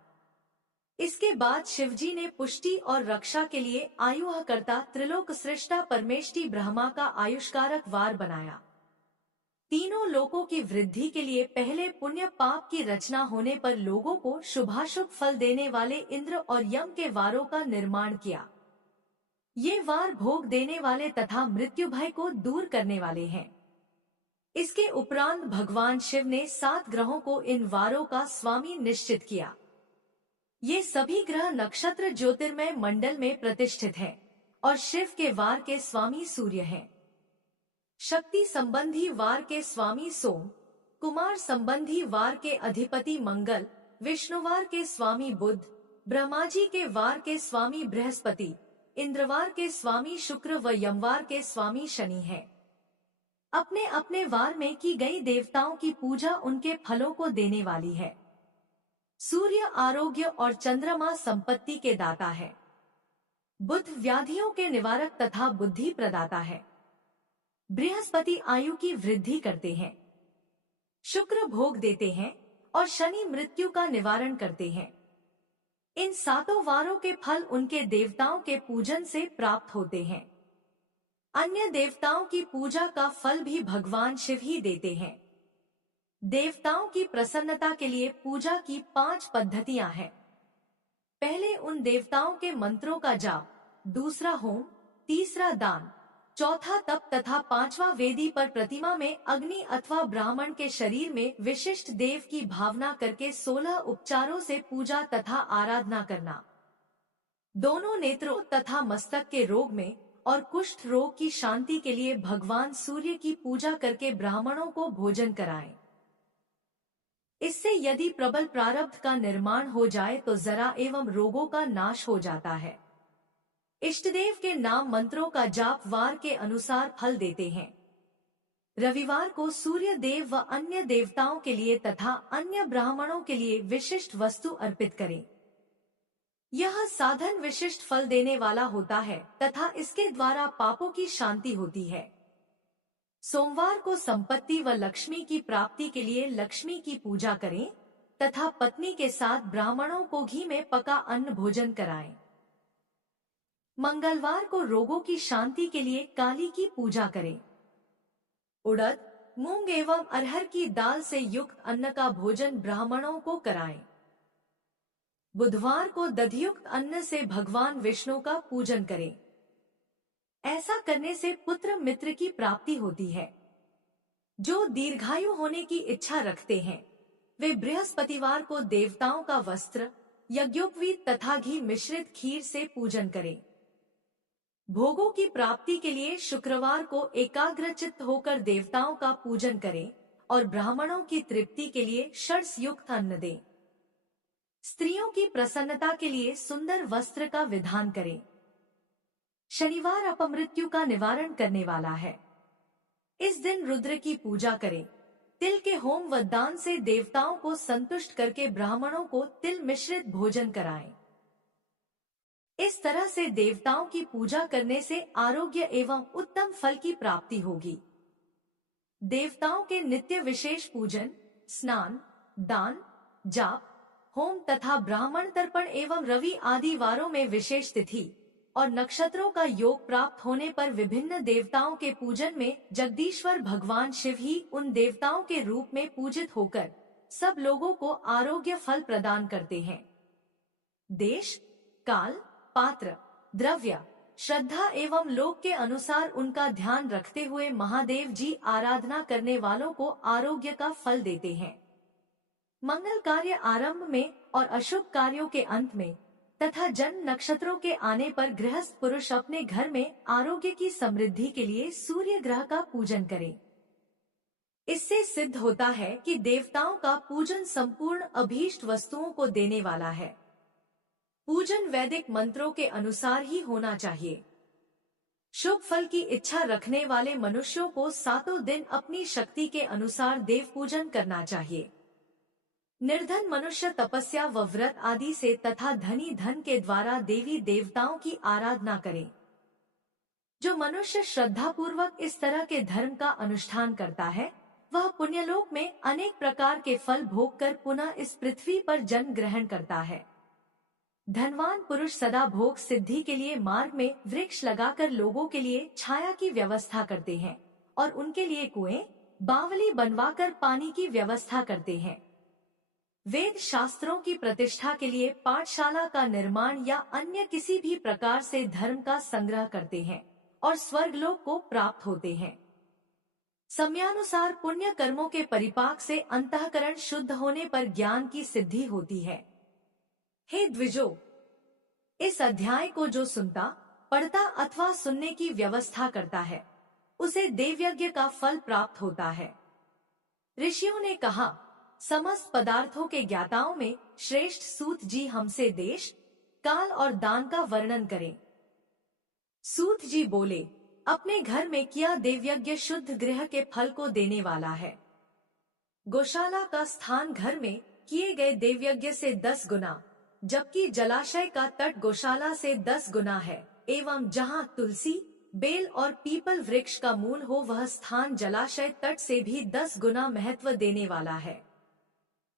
इसके बाद शिवजी ने पुष्टि और रक्षा के लिए आयुहकर्ता त्रिलोक सृष्टा परमेष्टि ब्रह्मा का आयुष्कारक वार बनाया। तीनों लोकों की वृद्धि के लिए पहले पुण्य पाप की रचना होने पर लोगों को शुभाशुभ फल देने वाले इंद्र और यम के वारों का निर्माण किया। ये वार भोग देने वाले तथा मृत्यु भय को दूर करने वाले हैं। इसके उपरांत भगवान शिव ने 7 ग्रहों को इन वारों का स्वामी निश्चित किया। ये सभी ग्रह नक्षत्र ज्योतिर्मय मंडल में प्रतिष्ठित हैं और शिव के वार के स्वामी सूर्य हैं। शक्ति संबंधी वार के स्वामी सोम, कुमार संबंधी वार के अधिपति मंगल, विष्णुवार के स्वामी बुध, ब्रह्माजी के वार के स्वामी बृहस्पति, इंद्रवार के स्वामी शुक्र व यमवार के स्वामी शनि हैं। अपने अपने वार में की गई देवताओं की पूजा उनके फलों को देने वाली है। सूर्य आरोग्य और चंद्रमा संपत्ति के दाता है। बुध व्याधियों के निवारक तथा बुद्धि प्रदाता है। बृहस्पति आयु की वृद्धि करते हैं। शुक्र भोग देते हैं और शनि मृत्यु का निवारण करते हैं। इन 7 वारों के फल उनके देवताओं के पूजन से प्राप्त होते हैं। अन्य देवताओं की पूजा का फल भी भगवान शिव ही देते हैं। देवताओं की प्रसन्नता के लिए पूजा की 5 पद्धतियां हैं। पहले उन देवताओं के मंत्रों का जाप, दूसरा होम, तीसरा दान, चौथा तप तथा 5वां वेदी पर प्रतिमा में अग्नि अथवा ब्राह्मण के शरीर में विशिष्ट देव की भावना करके 16 उपचारों से पूजा तथा आराधना करना। दोनों नेत्रों तथा मस्तक के रोग में और कुष्ठ रोग की शांति के लिए भगवान सूर्य की पूजा करके ब्राह्मणों को भोजन कराएं। इससे यदि प्रबल प्रारब्ध का निर्माण हो जाए तो जरा एवं रोगों का नाश हो जाता है। इष्टदेव के नाम मंत्रों का जाप वार के अनुसार फल देते हैं। रविवार को सूर्य देव व अन्य देवताओं के लिए तथा अन्य ब्राह्मणों के लिए विशिष्ट वस्तु अर्पित करें। यह साधन विशिष्ट फल देने वाला होता है तथा इसके द्वारा पापों की शांति होती है। सोमवार को संपत्ति व लक्ष्मी की प्राप्ति के लिए लक्ष्मी की पूजा करें तथा पत्नी के साथ ब्राह्मणों को घी में पका अन्न भोजन कराएं। मंगलवार को रोगों की शांति के लिए काली की पूजा करें। उड़द, मूंग एवं अरहर की दाल से युक्त अन्न का भोजन ब्राह्मणों को कराएं। बुधवार को दधियुक्त अन्न से भगवान विष्णु का पूजन करें। ऐसा करने से पुत्र मित्र की प्राप्ति होती है। जो दीर्घायु होने की इच्छा रखते हैं वे बृहस्पतिवार को देवताओं का वस्त्र, यज्ञोपवीत तथा घी मिश्रित खीर से पूजन करें। भोगों की प्राप्ति के लिए शुक्रवार को एकाग्रचित्त होकर देवताओं का पूजन करें और ब्राह्मणों की तृप्ति के लिए षड्स युक्त अन्न दें। स्त्रियों की प्रसन्नता के लिए सुंदर वस्त्र का विधान करें। शनिवार अपमृत्यु का निवारण करने वाला है। इस दिन रुद्र की पूजा करें। तिल के होम व दान से देवताओं को संतुष्ट करके ब्राह्मणों को तिल मिश्रित भोजन कराएं। इस तरह से देवताओं की पूजा करने से आरोग्य एवं उत्तम फल की प्राप्ति होगी। देवताओं के नित्य विशेष पूजन, स्नान, दान, जाप, होम तथा ब्राह्मण तर्पण एवं रवि आदि वारों में विशेष तिथि और नक्षत्रों का योग प्राप्त होने पर विभिन्न देवताओं के पूजन में जगदीश्वर भगवान शिव ही उन देवताओं के रूप में पूजित होकर सब लोगों को आरोग्य फल प्रदान करते हैं। देश, काल, पात्र, द्रव्य, श्रद्धा एवं लोक के अनुसार उनका ध्यान रखते हुए महादेव जी आराधना करने वालों को आरोग्य का फल देते हैं। मंगल कार्य आरंभ में और अशुभ कार्यों के अंत में तथा जन्म नक्षत्रों के आने पर गृहस्थ पुरुष अपने घर में आरोग्य की समृद्धि के लिए सूर्य ग्रह का पूजन करें। इससे सिद्ध होता है कि देवताओं का पूजन संपूर्ण अभीष्ट वस्तुओं को देने वाला है। पूजन वैदिक मंत्रों के अनुसार ही होना चाहिए। शुभ फल की इच्छा रखने वाले मनुष्यों को 7 दिन अपनी शक्ति के अनुसार देव पूजन करना चाहिए। निर्धन मनुष्य तपस्या व व्रत आदि से तथा धनी धन के द्वारा देवी देवताओं की आराधना करें। जो मनुष्य श्रद्धा पूर्वक इस तरह के धर्म का अनुष्ठान करता है, वह पुण्यलोक में अनेक प्रकार के फल भोग कर पुनः इस पृथ्वी पर जन्म ग्रहण करता है। धनवान पुरुष सदा भोग सिद्धि के लिए मार्ग में वृक्ष लगाकर लोगों के लिए छाया की व्यवस्था करते हैं और उनके लिए कुएं, बावली बनवाकर पानी की व्यवस्था करते हैं। वेद शास्त्रों की प्रतिष्ठा के लिए पाठशाला का निर्माण या अन्य किसी भी प्रकार से धर्म का संग्रह करते हैं और स्वर्गलोक को प्राप्त होते हैं। समयानुसार पुण्य कर्मों के परिपाक से अंतःकरण शुद्ध होने पर ज्ञान की सिद्धि होती है। हे द्विजो, इस अध्याय को जो सुनता, पढ़ता अथवा सुनने की व्यवस्था करता है, उसे देवयज्ञ का फल प्राप्त होता है। ऋषियों ने कहा, समस्त पदार्थों के ज्ञाताओं में श्रेष्ठ सूत जी हमसे देश, काल और दान का वर्णन करें। सूत जी बोले, अपने घर में किया देवयज्ञ शुद्ध गृह के फल को देने वाला है। गौशाला का स्थान घर में किए गए देवयज्ञ से 10 गुना, जबकि जलाशय का तट गौशाला से 10 गुना है, एवं जहाँ तुलसी, बेल और पीपल वृक्ष का मूल हो वह स्थान जलाशय तट से भी 10 गुना महत्व देने वाला है।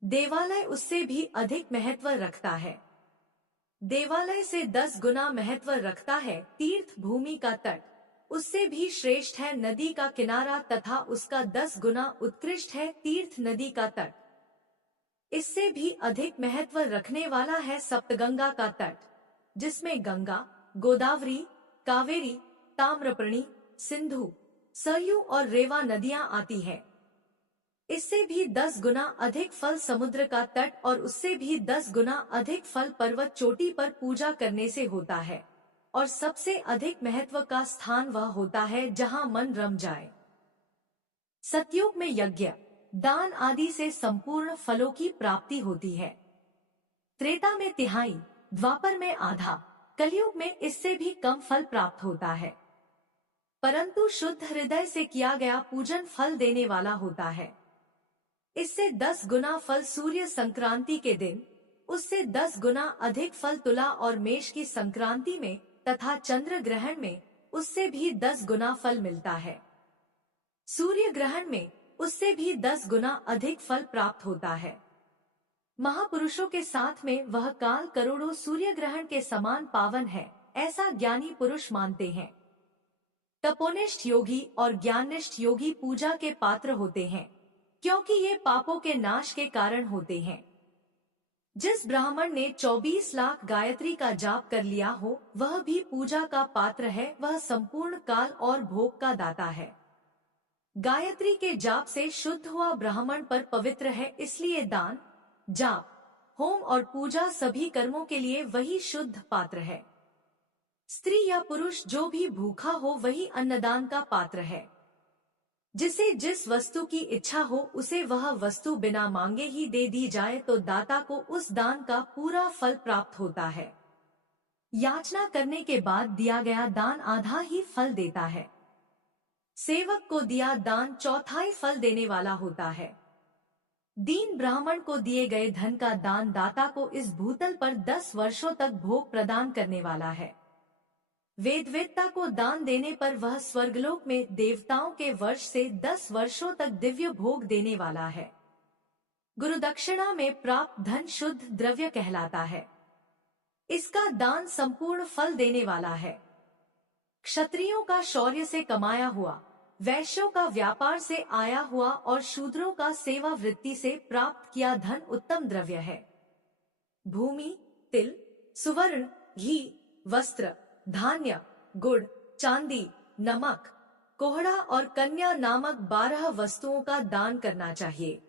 देवालय उससे भी अधिक महत्व रखता है। देवालय से 10 गुना महत्व रखता है तीर्थ भूमि का तट, उससे भी श्रेष्ठ है नदी का किनारा तथा उसका 10 गुना उत्कृष्ट है तीर्थ नदी का तट। इससे भी अधिक महत्व रखने वाला है सप्तगंगा का तट, जिसमें गंगा, गोदावरी, कावेरी, ताम्रपर्णी, सिंधु, सरयू और रेवा नदियां आती हैं। इससे भी 10 गुना अधिक फल समुद्र का तट और उससे भी 10 गुना अधिक फल पर्वत चोटी पर पूजा करने से होता है। और सबसे अधिक महत्व का स्थान वह होता है जहाँ मन रम जाए। सतयुग में यज्ञ, दान आदि से संपूर्ण फलों की प्राप्ति होती है। त्रेता में तिहाई, द्वापर में आधा, कलयुग में इससे भी कम फल प्राप्त होता है। परंतु शुद्ध हृदय से किया गया पूजन फल देने वाला होता है। इससे 10 गुना फल सूर्य संक्रांति के दिन, उससे 10 गुना अधिक फल तुला और मेष की संक्रांति में तथा चंद्र ग्रहण में उससे भी 10 गुना फल मिलता है। सूर्य ग्रहण में उससे भी 10 गुना अधिक फल प्राप्त होता है। महापुरुषों के साथ में वह काल करोड़ों सूर्य ग्रहण के समान पावन है, ऐसा ज्ञानी पुरुष मानते हैं। तपोनिष्ठ योगी और ज्ञाननिष्ठ योगी पूजा के पात्र होते हैं, क्योंकि ये पापों के नाश के कारण होते हैं। जिस ब्राह्मण ने 24 लाख गायत्री का जाप कर लिया हो वह भी पूजा का पात्र है, वह संपूर्ण काल और भोग का दाता है। गायत्री के जाप से शुद्ध हुआ ब्राह्मण पर पवित्र है, इसलिए दान, जाप, होम और पूजा सभी कर्मों के लिए वही शुद्ध पात्र है। स्त्री या पुरुष जो भी भूखा हो वही अन्नदान का पात्र है। जिसे जिस वस्तु की इच्छा हो उसे वह वस्तु बिना मांगे ही दे दी जाए तो दाता को उस दान का पूरा फल प्राप्त होता है। याचना करने के बाद दिया गया दान आधा ही फल देता है। सेवक को दिया दान चौथाई फल देने वाला होता है। दीन ब्राह्मण को दिए गए धन का दान दाता को इस भूतल पर 10 वर्षों तक भोग प्रदान करने वाला है। वेदवेत्ता को दान देने पर वह स्वर्गलोक में देवताओं के वर्ष से 10 वर्षों तक दिव्य भोग देने वाला है। गुरु दक्षिणा में प्राप्त धन शुद्ध द्रव्य कहलाता है। इसका दान संपूर्ण फल देने वाला है। क्षत्रियों का शौर्य से कमाया हुआ, वैश्यों का व्यापार से आया हुआ और शूद्रों का सेवा वृत्ति से प्राप्त किया धन उत्तम द्रव्य है। भूमि, तिल, सुवर्ण, घी, वस्त्र, धान्य, गुड़, चांदी, नमक, कोहड़ा और कन्या नामक 12 वस्तुओं का दान करना चाहिए।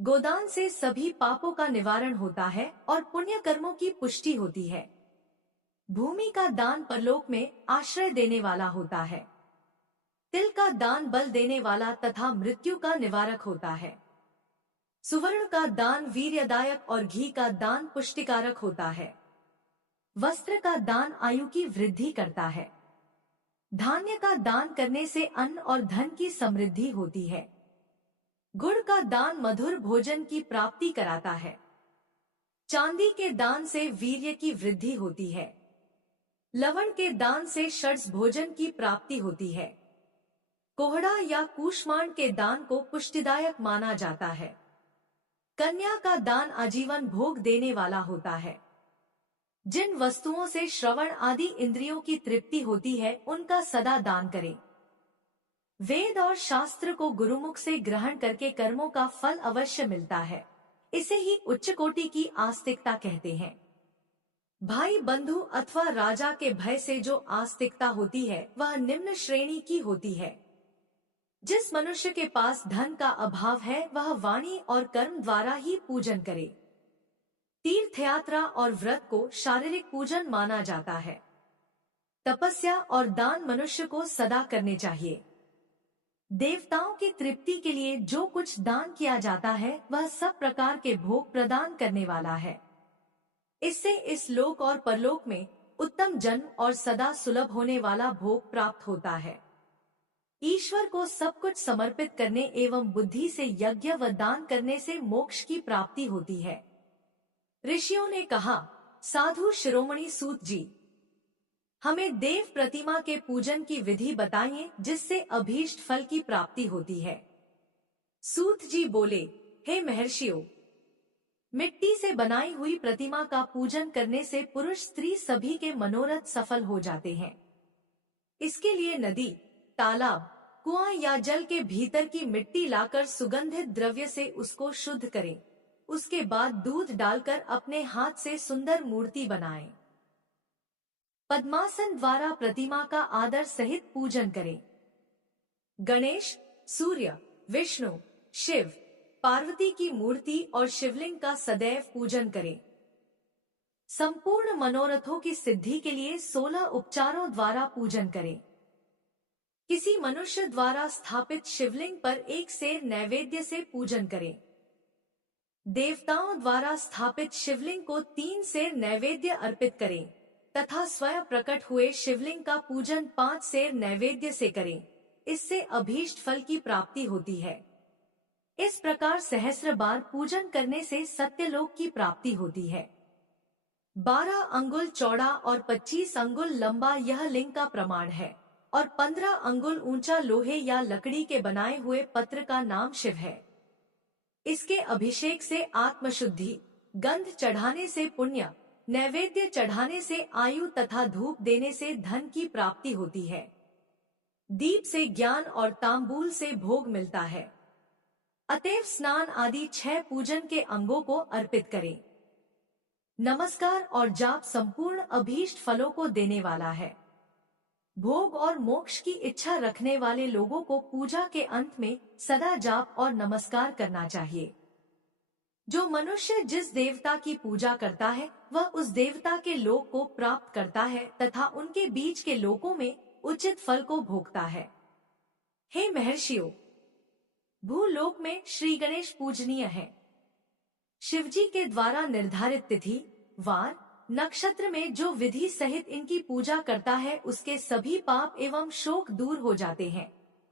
गोदान से सभी पापों का निवारण होता है और पुण्य कर्मों की पुष्टि होती है। भूमि का दान परलोक में आश्रय देने वाला होता है। तिल का दान बल देने वाला तथा मृत्यु का निवारक होता है। सुवर्ण का दान वीर्यदायक और घी का दान पुष्टिकारक होता है। वस्त्र का दान आयु की वृद्धि करता है। धान्य का दान करने से अन्न और धन की समृद्धि होती है। गुड़ का दान मधुर भोजन की प्राप्ति कराता है। चांदी के दान से वीर्य की वृद्धि होती है। लवण के दान से षड्ज भोजन की प्राप्ति होती है। कोहड़ा या कूष्मांड के दान को पुष्टिदायक माना जाता है। कन्या का दान आजीवन भोग देने वाला होता है। जिन वस्तुओं से श्रवण आदि इंद्रियों की तृप्ति होती है उनका सदा दान करें। वेद और शास्त्र को गुरुमुख से ग्रहण करके कर्मों का फल अवश्य मिलता है। इसे ही उच्च कोटि की आस्तिकता कहते हैं। भाई बंधु अथवा राजा के भय से जो आस्तिकता होती है वह निम्न श्रेणी की होती है। जिस मनुष्य के पास धन का अभाव है वह वाणी और कर्म द्वारा ही पूजन करे। तीर्थ यात्रा और व्रत को शारीरिक पूजन माना जाता है। तपस्या और दान मनुष्य को सदा करने चाहिए। देवताओं की तृप्ति के लिए जो कुछ दान किया जाता है वह सब प्रकार के भोग प्रदान करने वाला है। इससे इस लोक और परलोक में उत्तम जन्म और सदा सुलभ होने वाला भोग प्राप्त होता है। ईश्वर को सब कुछ समर्पित करने एवं बुद्धि से यज्ञ व दान करने से मोक्ष की प्राप्ति होती है। ऋषियों ने कहा, साधु शिरोमणि सूत जी, हमें देव प्रतिमा के पूजन की विधि बताइए जिससे अभीष्ट फल की प्राप्ति होती है। सूत जी बोले, हे महर्षियों, मिट्टी से बनाई हुई प्रतिमा का पूजन करने से पुरुष स्त्री सभी के मनोरथ सफल हो जाते हैं। इसके लिए नदी, तालाब, कुआं या जल के भीतर की मिट्टी लाकर सुगंधित द्रव्य से उसको शुद्ध करें। उसके बाद दूध डालकर अपने हाथ से सुंदर मूर्ति बनाएं। पद्मासन द्वारा प्रतिमा का आदर सहित पूजन करें। गणेश, सूर्य, विष्णु, शिव, पार्वती की मूर्ति और शिवलिंग का सदैव पूजन करें। संपूर्ण मनोरथों की सिद्धि के लिए 16 उपचारों द्वारा पूजन करें। किसी मनुष्य द्वारा स्थापित शिवलिंग पर एक सेर नैवेद्य से पूजन करें। देवताओं द्वारा स्थापित शिवलिंग को 3 सेर नैवेद्य अर्पित करें तथा स्वयं प्रकट हुए शिवलिंग का पूजन 5 सेर नैवेद्य से करें। इससे अभीष्ट फल की प्राप्ति होती है। इस प्रकार सहस्र बार पूजन करने से सत्यलोक की प्राप्ति होती है। 12 अंगुल चौड़ा और 25 अंगुल लंबा यह लिंग का प्रमाण है और 15 अंगुल ऊंचा लोहे या लकड़ी के बनाए हुए पत्र का नाम शिव है। इसके अभिषेक से आत्मशुद्धि, गंध चढ़ाने से पुण्य, नैवेद्य चढ़ाने से आयु तथा धूप देने से धन की प्राप्ति होती है। दीप से ज्ञान और तांबूल से भोग मिलता है। अतएव स्नान आदि 6 पूजन के अंगों को अर्पित करें। नमस्कार और जाप संपूर्ण अभीष्ट फलों को देने वाला है। भोग और मोक्ष की इच्छा रखने वाले लोगों को पूजा के अंत में सदा जाप और नमस्कार करना चाहिए। जो मनुष्य जिस देवता की पूजा करता है वह उस देवता के लोक को प्राप्त करता है तथा उनके बीच के लोकों में उचित फल को भोगता है। हे महर्षियों, भूलोक में श्री गणेश पूजनीय है। शिवजी के द्वारा निर्धारित तिथि, वार, नक्षत्र में जो विधि सहित इनकी पूजा करता है उसके सभी पाप एवं शोक दूर हो जाते हैं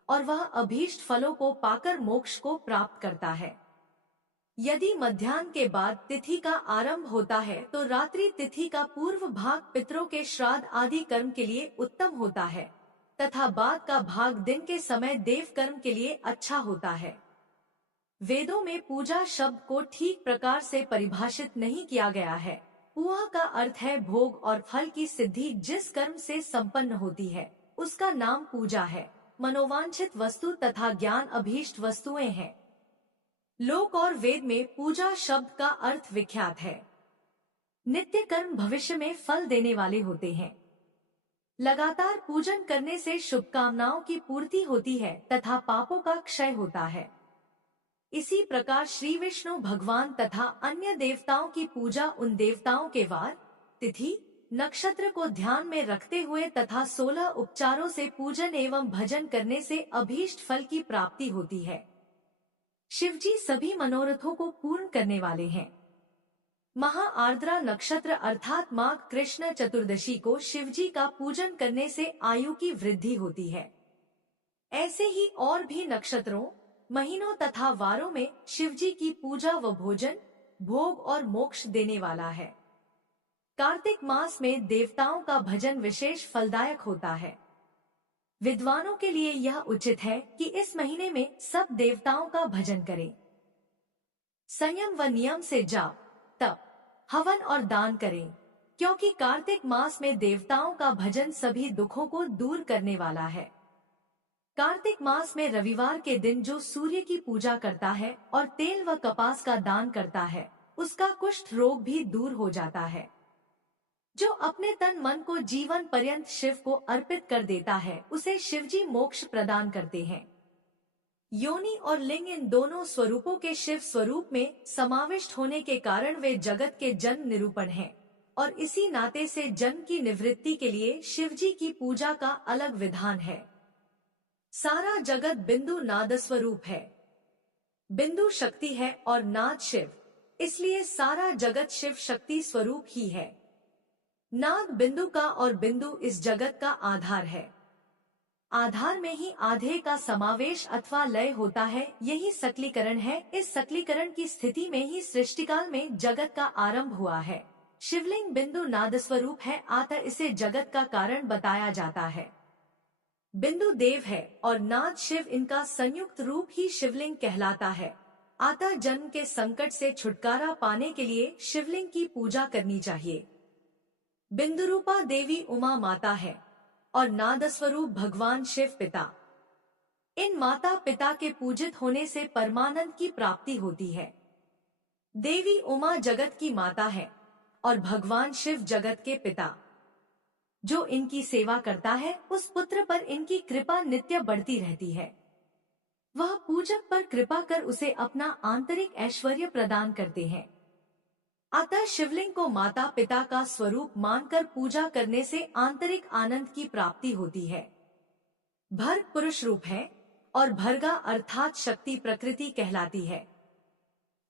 और वह अभीष्ट फलों को पाकर मोक्ष को प्राप्त करता है। यदि मध्याह्न के बाद तिथि का आरंभ होता है तो रात्रि तिथि का पूर्व भाग पितरों के श्राद्ध आदि कर्म के लिए उत्तम होता है तथा बाद का भाग दिन के समय देव कर्म के लिए अच्छा होता है। वेदों में पूजा शब्द को ठीक प्रकार से परिभाषित नहीं किया गया है। पूजा का अर्थ है भोग और फल की सिद्धि जिस कर्म से संपन्न होती है उसका नाम पूजा है। मनोवांछित वस्तु तथा ज्ञान अभीष्ट वस्तुएं हैं। लोक और वेद में पूजा शब्द का अर्थ विख्यात है। नित्य कर्म भविष्य में फल देने वाले होते हैं। लगातार पूजन करने से शुभकामनाओं की पूर्ति होती है तथा पापों का क्षय होता है। इसी प्रकार श्री विष्णु भगवान तथा अन्य देवताओं की पूजा उन देवताओं के वार, तिथि, नक्षत्र को ध्यान में रखते हुए तथा 16 उपचारों से पूजन एवं भजन करने से अभीष्ट फल की प्राप्ति होती है। शिवजी सभी मनोरथों को पूर्ण करने वाले हैं। महा आर्द्रा नक्षत्र अर्थात माघ कृष्ण चतुर्दशी को शिवजी का पूजन करने से आयु की वृद्धि होती है। ऐसे ही और भी नक्षत्रों, महीनों तथा वारों में शिवजी की पूजा व भोजन, भोग और मोक्ष देने वाला है। कार्तिक मास में देवताओं का भजन विशेष फलदायक होता है। विद्वानों के लिए यह उचित है कि इस महीने में सब देवताओं का भजन करें। संयम व नियम से जाप, तप, हवन और दान करें, क्योंकि कार्तिक मास में देवताओं का भजन सभी दुखों को दूर करने वाला है। कार्तिक मास में रविवार के दिन जो सूर्य की पूजा करता है और तेल व कपास का दान करता है, उसका कुष्ठ रोग भी दूर हो जाता है। जो अपने तन मन को जीवन पर्यंत शिव को अर्पित कर देता है, उसे शिवजी मोक्ष प्रदान करते हैं। योनि और लिंग इन दोनों स्वरूपों के शिव स्वरूप में समाविष्ट होने के कारण वे जगत के जन्म निरूपण हैं, और इसी नाते से जन्म की निवृत्ति के लिए शिवजी की पूजा का अलग विधान है। सारा जगत बिंदु नाद स्वरूप है। बिंदु शक्ति है और नाद शिव, इसलिए सारा जगत शिव शक्ति स्वरूप ही है। नाद बिंदु का और बिंदु इस जगत का आधार है। आधार में ही आधे का समावेश अथवा लय होता है, यही सकलीकरण है। इस सकलीकरण की स्थिति में ही सृष्टिकाल में जगत का आरंभ हुआ है। शिवलिंग बिंदु नाद स्वरूप है, अतः इसे जगत का कारण बताया जाता है। बिंदु देव है और नाद शिव, इनका संयुक्त रूप ही शिवलिंग कहलाता है। अतः जन्म के संकट से छुटकारा पाने के लिए शिवलिंग की पूजा करनी चाहिए। बिंदु रूपा देवी उमा माता है और नाद स्वरूप भगवान शिव पिता। इन माता पिता के पूजित होने से परमानंद की प्राप्ति होती है। देवी उमा जगत की माता है और भगवान शिव जगत के पिता। जो इनकी सेवा करता है, उस पुत्र पर इनकी कृपा नित्य बढ़ती रहती है। वह पूजक पर कृपा कर उसे अपना आंतरिक ऐश्वर्य प्रदान करते हैं। अतः शिवलिंग को माता पिता का स्वरूप मानकर पूजा करने से आंतरिक आनंद की प्राप्ति होती है। भर्ग पुरुष रूप है और भर्गा अर्थात शक्ति प्रकृति कहलाती है।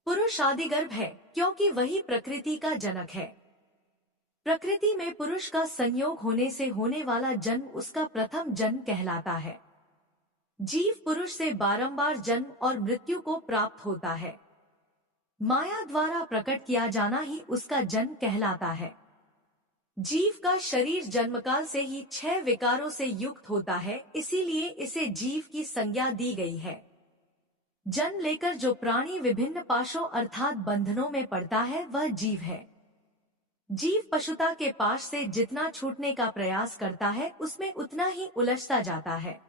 पुरुष आदि गर्भ है, क्योंकि वही प्रकृति का जनक है। प्रकृति में पुरुष का संयोग होने से होने वाला जन्म उसका प्रथम जन्म कहलाता है। जीव पुरुष से बारंबार जन्म और मृत्यु को प्राप्त होता है। माया द्वारा प्रकट किया जाना ही उसका जन्म कहलाता है। जीव का शरीर जन्मकाल से ही 6 विकारों से युक्त होता है, इसीलिए इसे जीव की संज्ञा दी गई है। जन्म लेकर जो प्राणी विभिन्न पाशों अर्थात बंधनों में पड़ता है, वह जीव है। जीव पशुता के पाश से जितना छूटने का प्रयास करता है, उसमें उतना ही उलझता जाता है।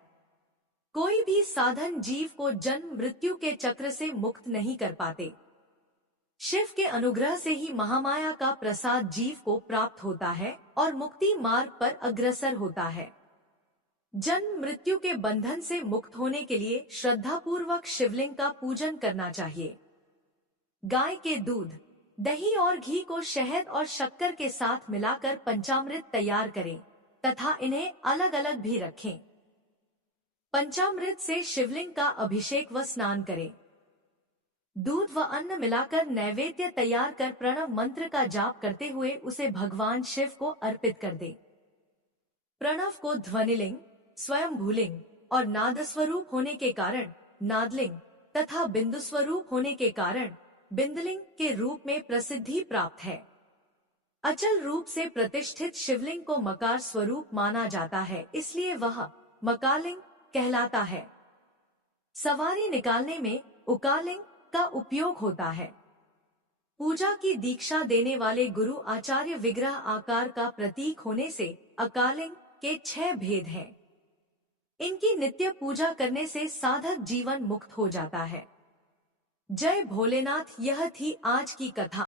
कोई भी साधन जीव को जन्म मृत्यु के चक्र से मुक्त नहीं कर पाते। शिव के अनुग्रह से ही महामाया का प्रसाद जीव को प्राप्त होता है और मुक्ति मार्ग पर अग्रसर होता है। जन्म मृत्यु के बंधन से मुक्त होने के लिए श्रद्धा पूर्वक शिवलिंग का पूजन करना चाहिए। गाय के दूध, दही और घी को शहद और शक्कर के साथ मिलाकर पंचामृत तैयार करें तथा इन्हें अलग अलग भी रखें। पंचामृत से शिवलिंग का अभिषेक व स्नान करें। दूध व अन्न मिलाकर नैवेद्य तैयार कर प्रणव मंत्र का जाप करते हुए उसे भगवान शिव को अर्पित कर दे। प्रणव को ध्वनिलिंग, स्वयं भूलिंग और नाद स्वरूप होने के कारण नादलिंग तथा बिंदु स्वरूप होने के कारण बिंदलिंग के रूप में प्रसिद्धि प्राप्त है। अचल रूप से प्रतिष्ठित शिवलिंग को मकार स्वरूप माना जाता है, इसलिए वह मकालिंग कहलाता है। सवारी निकालने में उकालिंग का उपयोग होता है। पूजा की दीक्षा देने वाले गुरु आचार्य विग्रह आकार का प्रतीक होने से अकालिंग के 6 भेद हैं। इनकी नित्य पूजा करने से साधक जीवन मुक्त हो जाता है। जय भोलेनाथ। यह थी आज की कथा।